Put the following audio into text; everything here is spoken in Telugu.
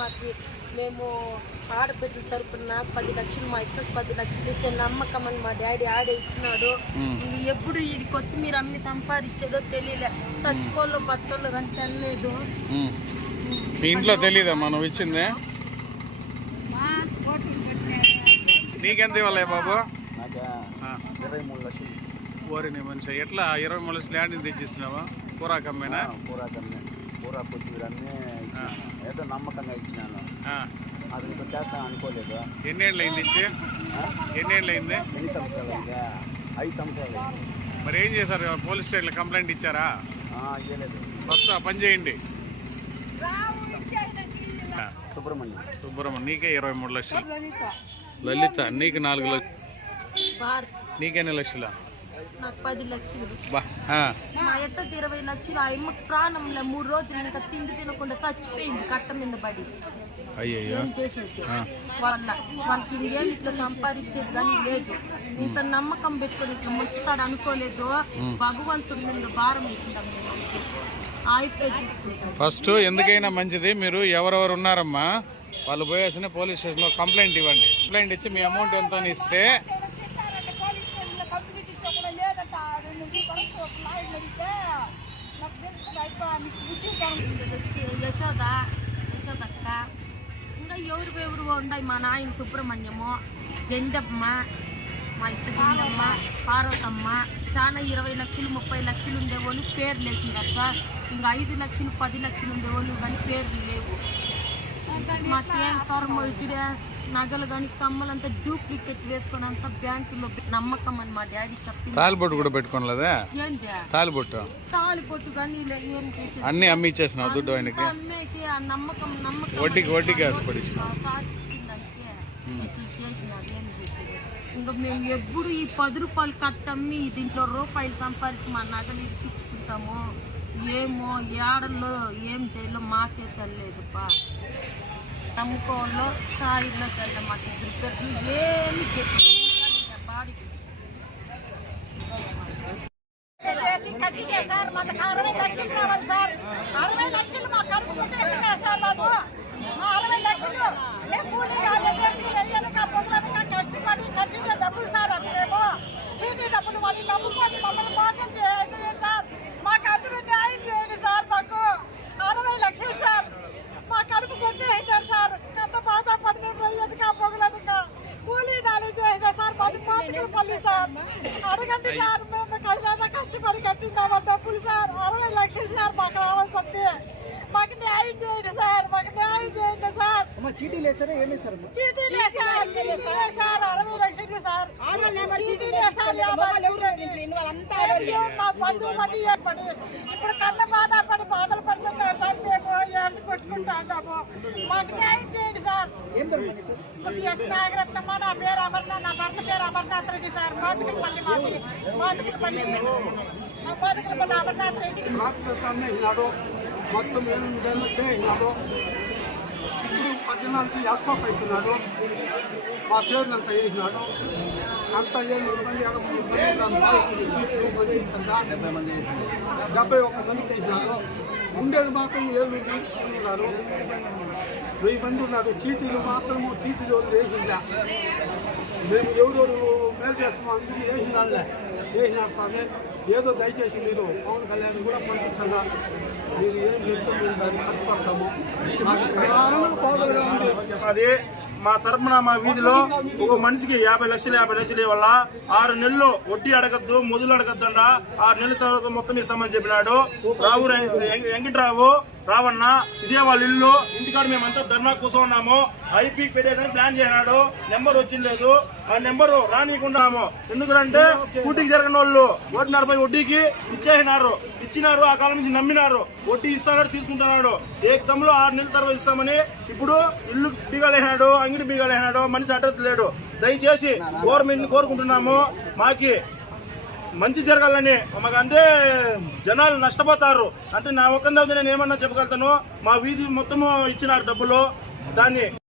మాకు మేము ఆడపిల్లల తరపున నాకు 10 లక్షలు, మా ఇక్కడికి 10 లక్షలు ఇచ్చే నమ్మకం అని మా డాడీ ఆడే ఇచ్చినాడు. ఎప్పుడు ఇది కొత్తిమీర అమ్మి సంపాదించేదో తెలియలే. చచ్చిపోలో బత్తోళ్ళు కానీ తినలేదు. మీ ఇంట్లో తెలీదా మనం ఇచ్చిందే? నీకెంత ఇవ్వాలి బాబు? 23 లక్షలు. ఓరిని మనిషి, ఎట్లా 23 లక్షలు ల్యాండ్ తెచ్చిస్తున్నావా? పూరా కమ్మేనా? పూరా కమ్మే, పూరా కొత్తిమీర అన్నీ ఏదో నమ్మకంగా ఇచ్చినాను. అది ఇంకా చేస్తాను అనుకోలేదు. ఎన్నేళ్ళు అయింది ఇచ్చి? ఎన్నేళ్ళు అయింది? 8 సంవత్సరాలు అయిందా? 5 సంవత్సరాలు అయింది. మరి ఏం చేశారు? పోలీస్ స్టేషన్లో కంప్లైంట్ ఇచ్చారా? ఇవ్వలేదు. ఫస్ట్ ఆ పని చేయండి. సుబ్రహ్మణ్యం నీకే 23 లక్షలు. లలిత నీకు 4 లక్షలు. నీకెన్ని లక్షలు? నాకు 10 లక్షలు. మా ఎత్తకి 20 లక్షలు. ఆ అమ్మకి ప్రాణంలో 3 రోజులు ఇంకా తిండి తినకుండా చచ్చిపోయింది కట్ట మీద పడి. ఏం చేసేది వాళ్ళకి ఇంకేం ఇట్లా సంపాదించేది కానీ లేదు. ఇంత నమ్మకం పెట్టుకొని ఇట్లా ముంచుతాడు అనుకోలేదు. భగవంతుడి మీద భారం వేసింటాం. ఫస్ట్ ఎందుకైనా మంచిది, మీరు ఎవరెవరు ఉన్నారమ్మా వాళ్ళు పోయేసిన పోలీస్ స్టేషన్లో కంప్లైంట్ ఇవ్వండి. కంప్లైంట్ ఇచ్చి మీ అమౌంట్ ఎంత ఇస్తే యశోదక్క ఇంకా ఎవరు ఉన్నాయి. మా నాయన సుబ్రహ్మణ్యము, గెండమ్మ, మా ఇత్త గెండమ్మ, పార్వతమ్మ, చాలా 20 లక్షలు 30 లక్షలు ఉండేవాళ్ళు పేర్లు వేసిందక్క. ఇంకా 5 లక్షలు 10 లక్షలు ఉండేవాళ్ళు కానీ పేర్లు లేవు. మాకేం కర్మొచ్చుడే నగలు కానీ కమ్మలంతా డూప్లికేట్ వేసుకొని అంతా బ్యాంకులో నమ్మకం అని మా డాడీ చెప్పింది. తాలిబొట్టు కూడా పెట్టుకోలేదా? తాలిబొట్టు కానీ అన్ని అమ్మి ఇచ్చేసినావు దుడ్డు ఆయనకి. అమ్మేసి ఆ నమ్మకం వడ్డీకి ఆశపడి చేసినారు. ఏం చేసేది ఇంకా మేము ఎప్పుడు ఈ 10 రూపాయలు కట్టమ్మి దీంట్లో రూపాయలు సంపాదించి మా నగలు ఇప్పించుకుంటాము. ఏమో ఏడల్లో ఏం చేయాలో మాకే తెలియదు. నమ్ముకోవాలో స్థాయిలో తెల్ల మాకు ఇద్దరు ఏమి బాడీ కట్టించే సార్. మాకు 60 లక్షలు కావాలి సార్. 60 లక్షలు మా కడుపు కొట్టేసినారు సార్. బాబు మా 60 లక్షలు కష్టపడి కట్టించే డబ్బులు సార్. అదేమో చీటీ డబ్బులు వాళ్ళు నమ్ముకొని మమ్మల్ని మోసం చేసేది సార్. మాకు అందరూ న్యాయం చేయండి సార్. మాకు 60 లక్షలు సార్. మా కడుపు కొట్టేసారు సార్. కన్న బాధపడి మేము ఎదుక పొగలనుక కూలీ నాలి చేసినా సార్. మాది పాతికలపల్లి సార్. అడగండి సార్. మేము కష్టపడి కట్టిందామా డబ్బులు సార్. 60 లక్షలు సార్ మాకు రావాల్సింది. మాకు న్యాయం చేయండి సార్. మాకు న్యాయం చేయండి సార్. చీటీలే సార్. ఏమి సార్? చీటీలే సార్. 60 లక్షలు సార్. చీటీలే సార్. మా బంధువు మళ్ళీ ఏర్పడి ఇప్పుడు కన్న బాధపడి బాధలు పడుతున్నారు సార్. మేము ఏడ్చి కొట్టుకుంటా ఉంటాము. మాకు న్యాయం చేయండి సార్. ఎస్ నాగరత్నమ్మ. నా పేరు అమర్నాథ్. నా భర్త పేరు అమర్నాథ్ రెడ్డి సార్. మాతుకలపల్లి మాతుకలపల్లి అమర్నాథ్ రెడ్డి. మొత్తం 8 నెలలు చేసినాడు. ఇప్పుడు 10 నుంచి ఎస్కోప్ అవుతున్నాడు. మా పేరుని అంతా వేసినాడు. అంతా 7 మంది 71 మంది వేసినాడు. ఉండేది మాత్రం 7 మంది ఉన్నారు. 1000 మంది ఉన్నారు. చీటీలు మాత్రము చీటీలు వేసిందా. మేము ఎవరెవరు మేలు చేస్తామో అందరూ వేసినారు స్వామి. ఏదో దయచేసి మీరు పవన్ కళ్యాణ్ కూడా పంపించండి. మీరు ఏం చెప్తే మేము దాన్ని కట్టుపడతాము. అది మా తరపున మా వీధిలో ఒక మనిషికి 50 లక్షలు వల్ల 6 నెలలు వడ్డీ అడగద్దు, మొదలు అడగద్దండ. 6 నెలల తర్వాత మొత్తం ఇస్తామని చెప్పినాడు. వెంకట్రావు రావన్న ఇదే వాళ్ళ ఇల్లు. ఇంటికాడ మేమంతా ధర్నా కూర్చున్నాము. ఐపీకి పెట్టేదని ప్లాన్ చేసినాడు. నెంబర్ వచ్చిండలేదు. ఆ నెంబరు రానికుండాము. ఎందుకంటే డ్యూటీకి జరగని వాళ్ళు 140 వడ్డీకి ఇచ్చినారు. ఆ కాలం నుంచి నమ్మినారు. వడ్డీ ఇస్తాడు, తీసుకుంటున్నాడు. ఏకదమ్ములో 6 నెలల తర్వాత ఇస్తామని ఇప్పుడు ఇల్లు బీగాలేసినాడు, అంగడి బీగాలేసినాడు. మనిషి అడ్రస్ లేడు. దయచేసి గవర్నమెంట్ కోరుకుంటున్నాము మాకి మంచి జరగాలని. మాకంటే జనాలు నష్టపోతారు. అంటే నా ఒక్క నేను ఏమన్నా చెప్పగలుగుతాను. మా వీధి మొత్తము ఇచ్చినారు డబ్బులు. దాన్ని